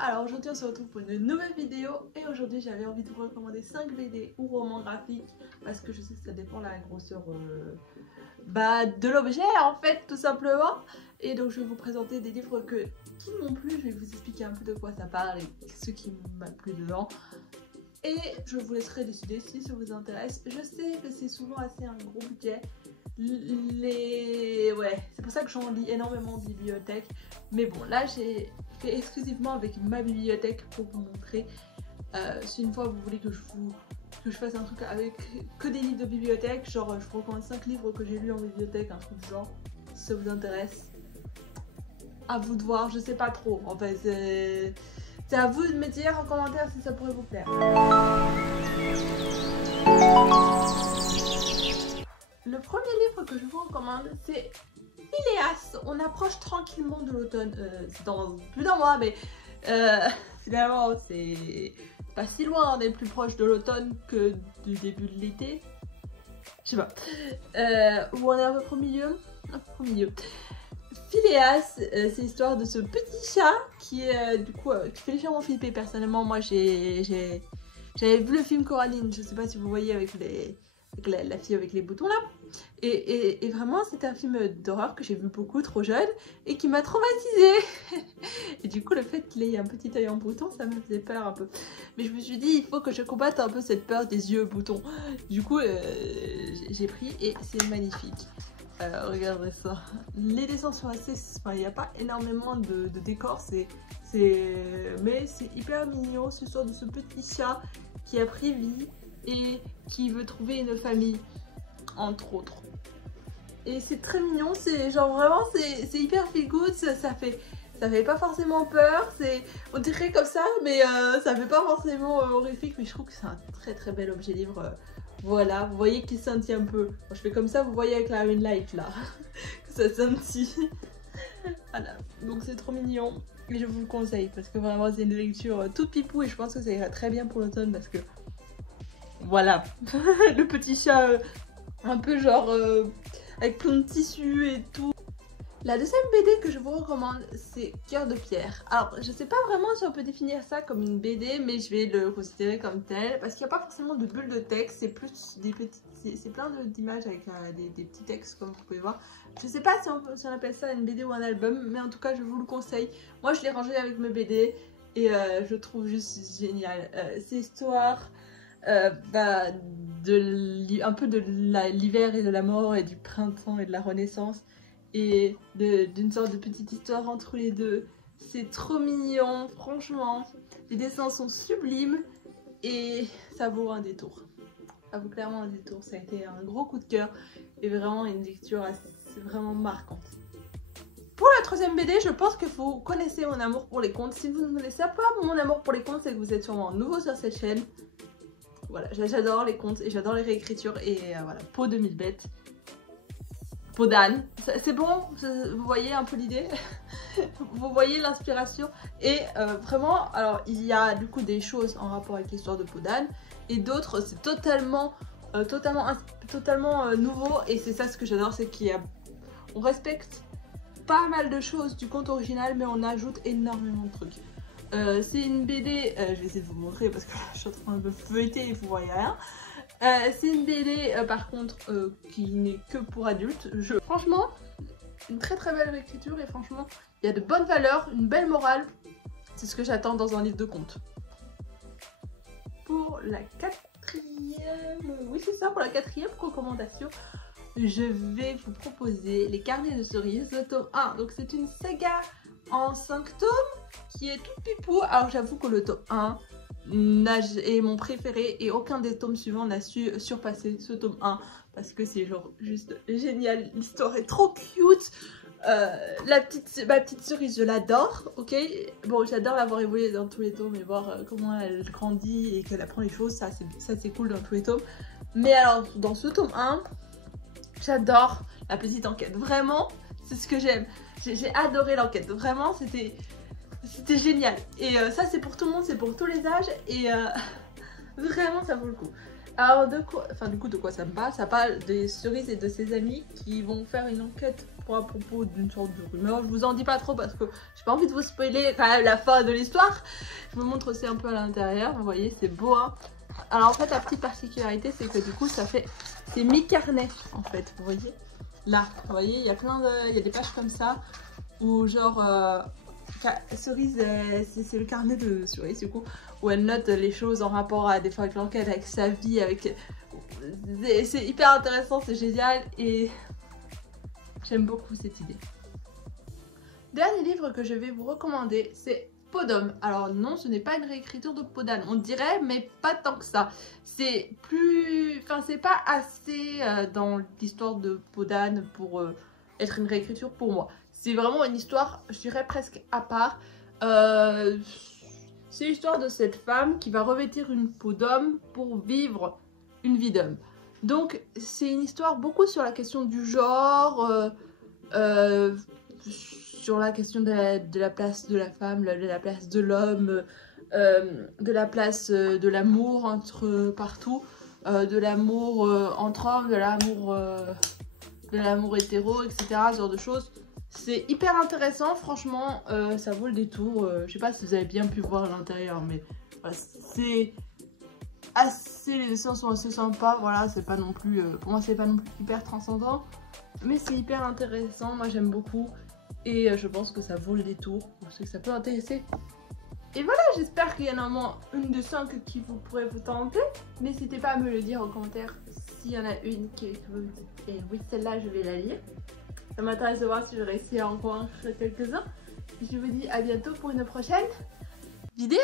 alors aujourd'hui on se retrouve pour une nouvelle vidéo et aujourd'hui j'avais envie de vous recommander 5 BD ou romans graphiques parce que je sais que ça dépend de la grosseur de l'objet en fait tout simplement. Et donc je vais vous présenter des livres qui m'ont plu, je vais vous expliquer un peu de quoi ça parle et ce qui m'a plu dedans. Et je vous laisserai décider si ça vous intéresse. Je sais que c'est souvent assez un gros budget. C'est pour ça que j'en lis énormément en bibliothèque. Mais bon, là j'ai fait exclusivement avec ma bibliothèque pour vous montrer. Si une fois vous voulez que je fasse un truc avec que des livres de bibliothèque, genre je vous recommande 5 livres que j'ai lus en bibliothèque, un truc du genre, si ça vous intéresse. À vous de voir, je sais pas trop. En fait, c'est à vous de me dire en commentaire si ça pourrait vous plaire. Le premier livre que je vous recommande, c'est Phileas. On approche tranquillement de l'automne. C'est dans plus d'un mois, mais finalement, c'est pas si loin. On est plus proche de l'automne que du début de l'été. Je sais pas. Où on est à peu près au milieu. Phileas, c'est l'histoire de ce petit chat qui fait légèrement flipper. Personnellement, moi j'avais vu le film Coraline, je sais pas si vous voyez avec la fille avec les boutons là. Et vraiment c'était un film d'horreur que j'ai vu beaucoup trop jeune et qui m'a traumatisée. Et du coup le fait qu'il ait un petit œil en bouton, ça me faisait peur un peu. Mais je me suis dit il faut que je combatte un peu cette peur des yeux boutons. Du coup j'ai pris et c'est magnifique. Regardez ça. Les dessins sont assez... Enfin, il n'y a pas énormément de décors, mais c'est hyper mignon. C'est l'histoire de ce petit chat qui a pris vie et qui veut trouver une famille, entre autres. Et c'est très mignon, c'est genre vraiment, c'est hyper feel good, ça fait pas forcément peur, on dirait comme ça, mais ça fait pas forcément horrifique, mais je trouve que c'est un très très bel objet livre. Voilà, vous voyez qu'il scintille un peu. Quand je fais comme ça, vous voyez avec la ring light là, que ça scintille. Voilà, donc c'est trop mignon et je vous le conseille parce que vraiment c'est une lecture toute pipou et je pense que ça ira très bien pour l'automne parce que voilà, le petit chat un peu genre avec plein de tissus et tout. La deuxième BD que je vous recommande, c'est Cœur de pierre. Alors, je sais pas vraiment si on peut définir ça comme une BD, mais je vais le considérer comme tel, parce qu'il n'y a pas forcément de bulles de texte, c'est plus des petites, c'est plein d'images avec des petits textes comme vous pouvez voir. Je sais pas si on appelle ça une BD ou un album, mais en tout cas, je vous le conseille. Moi, je l'ai rangé avec mes BD et je trouve juste génial. C'est histoire un peu de l'hiver et de la mort et du printemps et de la renaissance. Et d'une sorte de petite histoire entre les deux. C'est trop mignon, franchement. Les dessins sont sublimes et ça vaut un détour. Ça vaut clairement un détour. Ça a été un gros coup de cœur et vraiment une lecture vraiment marquante. Pour la troisième BD, je pense que vous connaissez mon amour pour les contes. Si vous ne connaissez pas mon amour pour les contes, c'est que vous êtes sûrement nouveau sur cette chaîne. Voilà, j'adore les contes et j'adore les réécritures et voilà, Peau de mille bêtes. Peau d'âne, c'est bon, vous voyez un peu l'idée. Vous voyez l'inspiration et vraiment, alors il y a du coup des choses en rapport avec l'histoire de Peau d'âne et d'autres c'est totalement nouveau et c'est ça ce que j'adore, c'est on respecte pas mal de choses du conte original mais on ajoute énormément de trucs. C'est une BD, je vais essayer de vous montrer parce que je suis en train de feuilleter et vous voyez rien. C'est une BD par contre qui n'est que pour adultes. Franchement, une très très belle écriture et franchement, il y a de bonnes valeurs, une belle morale. C'est ce que j'attends dans un livre de contes. Pour la quatrième, oui c'est ça, pour la quatrième recommandation, je vais vous proposer Les Carnets de Cerises, le tome 1. Donc c'est une saga en 5 tomes qui est tout pipou. Alors j'avoue que le tome 1 est mon préféré et aucun des tomes suivants n'a su surpasser ce tome 1 parce que c'est genre juste génial, l'histoire est trop cute. Ma petite cerise, je l'adore, ok. Bon, j'adore la voir évoluer dans tous les tomes et voir comment elle grandit et qu'elle apprend les choses, ça c'est cool dans tous les tomes. Mais alors dans ce tome 1, j'adore la petite enquête, vraiment c'est ce que j'aime. J'ai adoré l'enquête, vraiment c'était génial. Et ça c'est pour tout le monde, c'est pour tous les âges et vraiment ça vaut le coup. Alors de quoi ça me parle? Ça parle des cerises et de ses amis qui vont faire une enquête crois, à propos d'une sorte de rumeur. Je vous en dis pas trop parce que j'ai pas envie de vous spoiler quand même la fin de l'histoire. Je vous montre aussi un peu à l'intérieur. Vous voyez, c'est beau, hein. Alors en fait, la petite particularité, c'est que du coup, ça fait... C'est mi-carnet, en fait, vous voyez. Là, vous voyez, il y a plein de... Il y a des pages comme ça, où genre... Cerise, c'est le carnet de Cerise, du coup, où elle note les choses en rapport à des fois avec l'enquête, avec sa vie, avec... C'est hyper intéressant, c'est génial, et j'aime beaucoup cette idée. Dernier livre que je vais vous recommander, c'est Peau d'homme. Alors non, ce n'est pas une réécriture de Peau d'âne, on dirait, mais pas tant que ça. C'est plus... Enfin, c'est pas assez dans l'histoire de Peau d'âne pour être une réécriture pour moi. C'est vraiment une histoire, je dirais, presque à part. C'est l'histoire de cette femme qui va revêtir une peau d'homme pour vivre une vie d'homme. Donc, c'est une histoire beaucoup sur la question du genre, sur la question de la place de la femme, de la place de l'homme, de la place de l'amour entre partout, de l'amour entre hommes, de l'amour hétéro, etc. Ce genre de choses. C'est hyper intéressant, franchement, ça vaut le détour. Je sais pas si vous avez bien pu voir à l'intérieur, mais voilà, c'est assez, les dessins sont assez sympas. Voilà, c'est pas non plus, pour moi, c'est pas non plus hyper transcendant, mais c'est hyper intéressant. Moi, j'aime beaucoup et je pense que ça vaut le détour pour ceux que ça peut intéresser. Et voilà, j'espère qu'il y en a au moins une de 5 qui vous pourrait vous tenter. N'hésitez pas à me le dire en commentaire s'il y en a une qui vous dit et oui, celle-là, je vais la lire. Ça m'intéresse de voir si je réussis à en convaincre quelques-uns. Je vous dis à bientôt pour une prochaine vidéo.